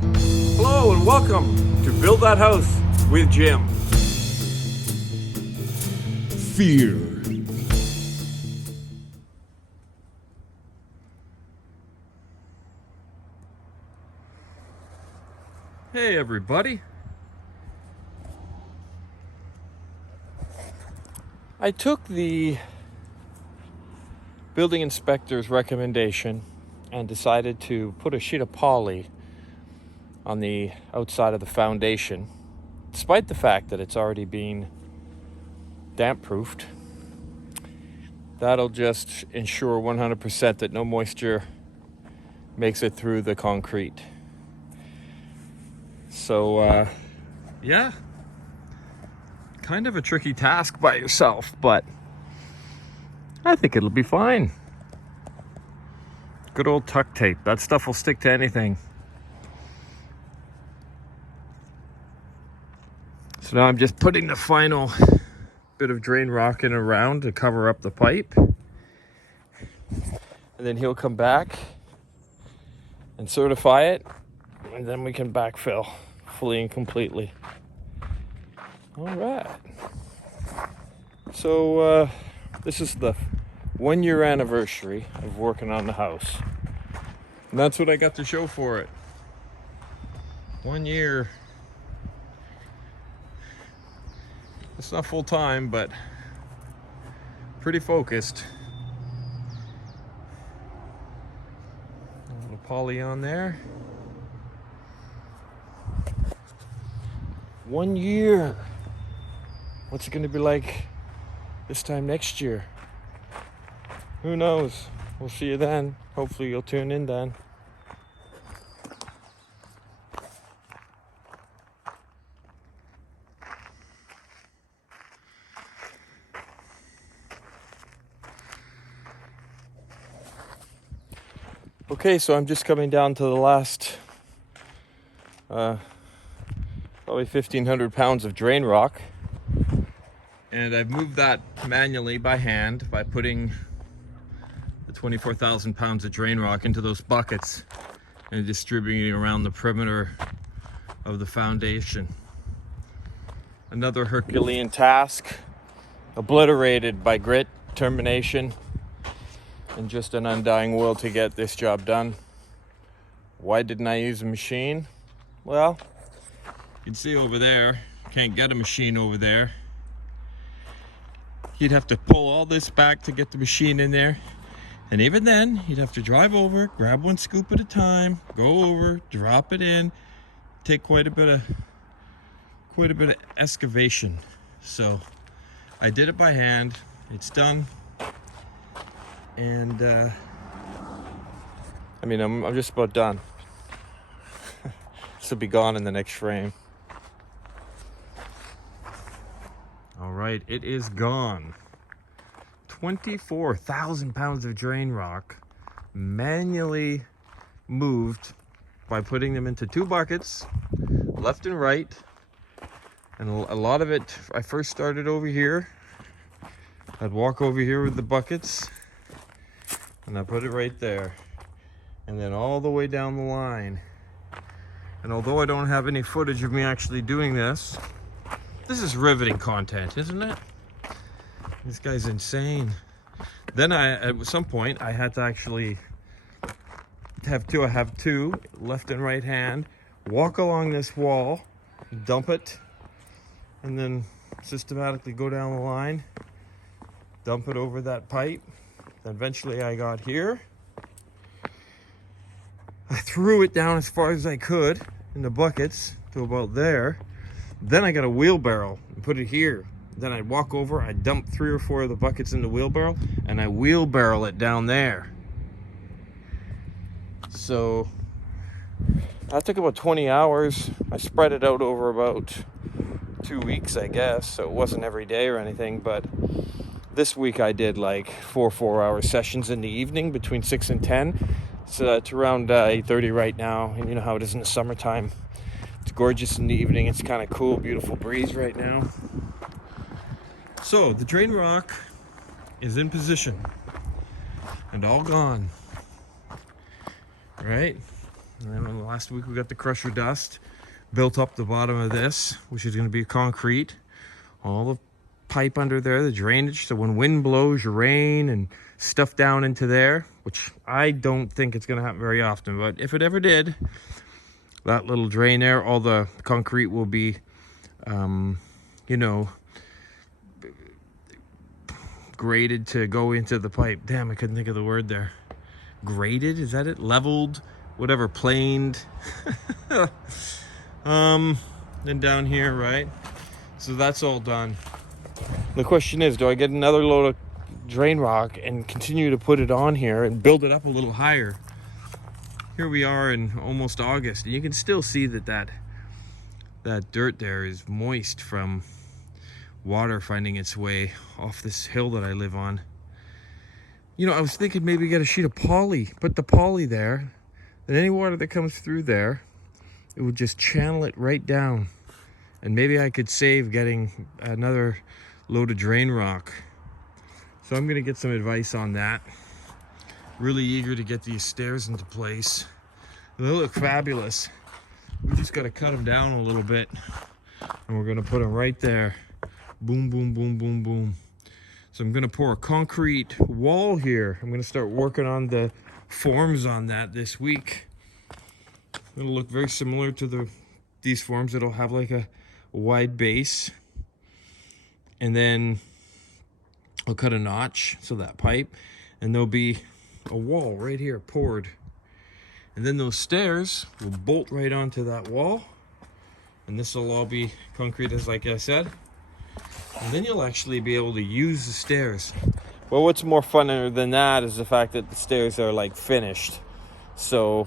Hello and welcome to Build That House with Jim. Fear. Hey everybody. I took the building inspector's recommendation and decided to put a sheet of poly on the outside of the foundation, despite the fact that it's already been damp proofed. That'll just ensure 100% that no moisture makes it through the concrete. So, yeah, kind of a tricky task by yourself, but I think it'll be fine. Good old tuck tape. That stuff will stick to anything. So now I'm just putting the final bit of drain rock in around to cover up the pipe. And then he'll come back and certify it, and then we can backfill fully and completely. All right. So this is the 1 year anniversary of working on the house. And that's what I got to show for it. 1 year. It's not full time, but pretty focused. A little poly on there. 1 year. What's it going to be like this time next year? Who knows? We'll see you then. Hopefully you'll tune in then. Okay, so I'm just coming down to the last probably 1,500 pounds of drain rock. And I've moved that manually by hand by putting the 24,000 pounds of drain rock into those buckets and distributing it around the perimeter of the foundation. Another Herculean task, obliterated by grit, determination, and just an undying will to get this job done. Why didn't I use a machine? Well, you can see over there, can't get a machine over there. You'd have to pull all this back to get the machine in there. And even then, you'd have to drive over, grab one scoop at a time, go over, drop it in, take quite a bit of excavation. So I did it by hand. It's done. And I'm just about done. This will be gone in the next frame. All right, it is gone. 24,000 pounds of drain rock, manually moved by putting them into two buckets, left and right. And a lot of it, I first started over here. I'd walk over here with the buckets, and I put it right there. And then all the way down the line. And although I don't have any footage of me actually doing this is riveting content, isn't it? This guy's insane. Then at some point, I had to actually have two, left and right hand, walk along this wall, dump it, and then systematically go down the line, dump it over that pipe. Then eventually I got here. I threw it down as far as I could in the buckets to about there. Then I got a wheelbarrow and put it here. Then I'd walk over, I'd dump 3 or 4 of the buckets in the wheelbarrow, and I wheelbarrow it down there. So that took about 20 hours. I spread it out over about 2 weeks, I guess. So it wasn't every day or anything, but this week I did like 4 4-hour sessions in the evening between 6 and 10. So it's around 8:30 right now, and you know how it is in the summertime. It's gorgeous in the evening. It's kind of cool, beautiful breeze right now. So the drain rock is in position and all gone. Right? And then last week we got the crusher dust, built up the bottom of this, which is going to be concrete. All the pipe under there, the drainage, so when wind blows, your rain and stuff down into there, which I don't think it's going to happen very often, but if it ever did, that little drain there, all the concrete will be, you know, graded to go into the pipe. Damn, I couldn't think of the word there. Graded, is that it? Leveled, whatever, planed. Then down here, right? So that's all done. The question is, do I get another load of drain rock and continue to put it on here and build it up a little higher? Here we are in almost August, and you can still see that dirt there is moist from water finding its way off this hill that I live on. You know, I was thinking maybe get a sheet of poly, put the poly there, then any water that comes through there, it would just channel it right down. And maybe I could save getting another load of drain rock. So I'm gonna get some advice on that. Really eager to get these stairs into place. They look fabulous. We just gotta cut them down a little bit, and we're gonna put them right there. Boom, boom, boom, boom, boom. So I'm gonna pour a concrete wall here. I'm gonna start working on the forms on that this week. It'll look very similar to these forms. It'll have like a wide base, and then I'll cut a notch, so that pipe, and there'll be a wall right here poured, and then those stairs will bolt right onto that wall, and this will all be concrete, as like I said, and then you'll actually be able to use the stairs. Well, what's more funner than that is the fact that the stairs are like finished, so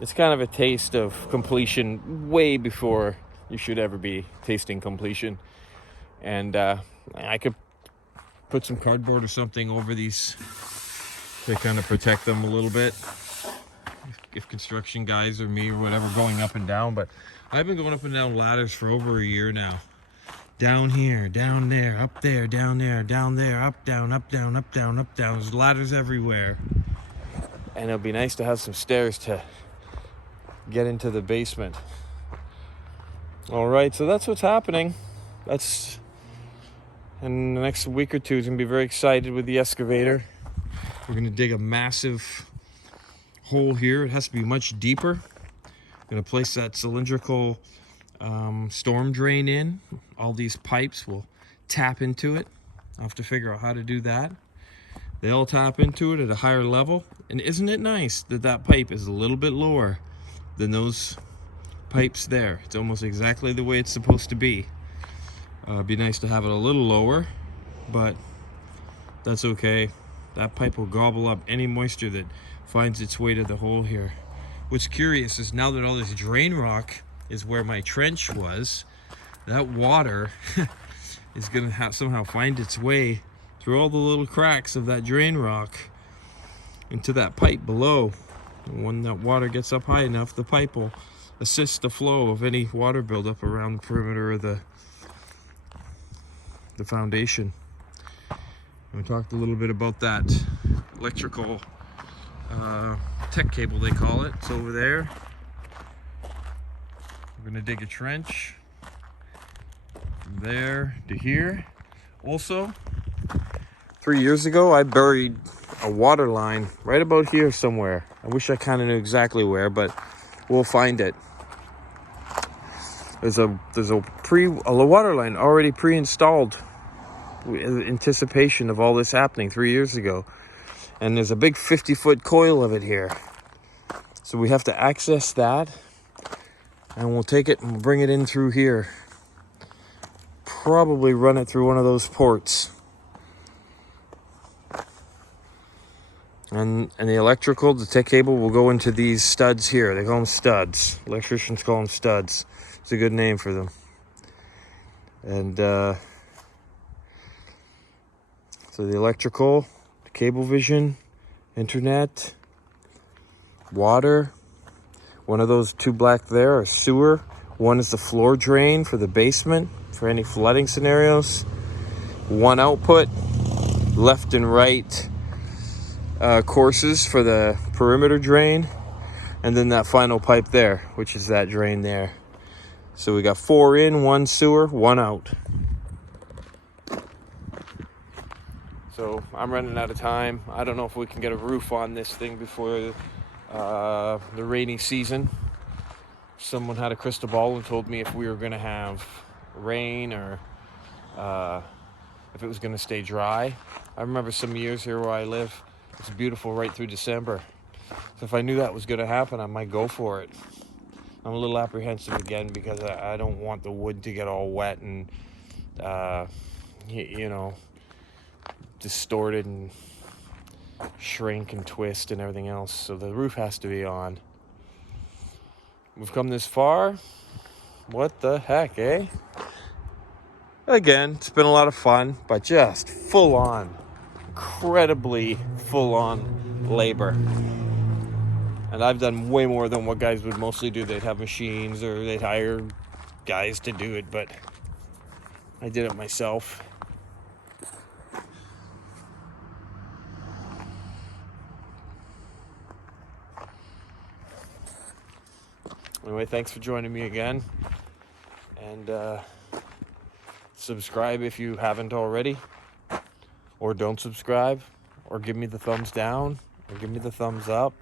it's kind of a taste of completion way before you should ever be tasting completion. And I could put some cardboard or something over these to kind of protect them a little bit, if construction guys or me or whatever going up and down. But I've been going up and down ladders for over a year now. Down here, down there, up there, down there, down there, up, down, up, down, up, down, up, down. There's ladders everywhere. And it'll be nice to have some stairs to get into the basement. All right, so that's what's happening. That's in the next week or two. Is gonna be very excited with the excavator. We're gonna dig a massive hole here. It has to be much deeper. I'm gonna place that cylindrical storm drain in. All these pipes will tap into it. I'll have to figure out how to do that. They all tap into it at a higher level. And isn't it nice that that pipe is a little bit lower than those pipes there? It's almost exactly the way it's supposed to be. It'd be nice to have it a little lower, but that's okay. That pipe will gobble up any moisture that finds its way to the hole here. What's curious is now that all this drain rock is where my trench was, that water is going to somehow find its way through all the little cracks of that drain rock into that pipe below. And when that water gets up high enough, the pipe will assist the flow of any water buildup around the perimeter of the foundation. And we talked a little bit about that electrical tech cable, they call it. It's over there. We're gonna dig a trench from there to here. Also, 3 years ago, I buried a water line right about here somewhere. I wish I kind of knew exactly where, but we'll find it. There's a water line already pre-installed in anticipation of all this happening 3 years ago. And there's a big 50-foot coil of it here. So we have to access that, and we'll take it and we'll bring it in through here. Probably run it through one of those ports. And the electrical, the tech cable will go into these studs here. They call them studs. Electricians call them studs. It's a good name for them. And so the electrical, the Cablevision, internet, water. One of those two black there are sewer. One is the floor drain for the basement for any flooding scenarios. One output, left and right courses for the perimeter drain. and then that final pipe there, which is that drain there. So we got 4 in, 1 sewer, 1 out. So I'm running out of time. I don't know if we can get a roof on this thing before the rainy season. Someone had a crystal ball and told me if we were going to have rain or if it was going to stay dry. I remember some years here where I live, it's beautiful right through December. So if I knew that was going to happen, I might go for it. I'm a little apprehensive again because I don't want the wood to get all wet and, you know, distorted and shrink and twist and everything else. So the roof has to be on. We've come this far. What the heck, eh? Again, it's been a lot of fun, but just full on, incredibly full on labor. And I've done way more than what guys would mostly do. They'd have machines or they'd hire guys to do it, but I did it myself. Anyway, thanks for joining me again. And subscribe if you haven't already. Or don't subscribe. Or give me the thumbs down. Or give me the thumbs up.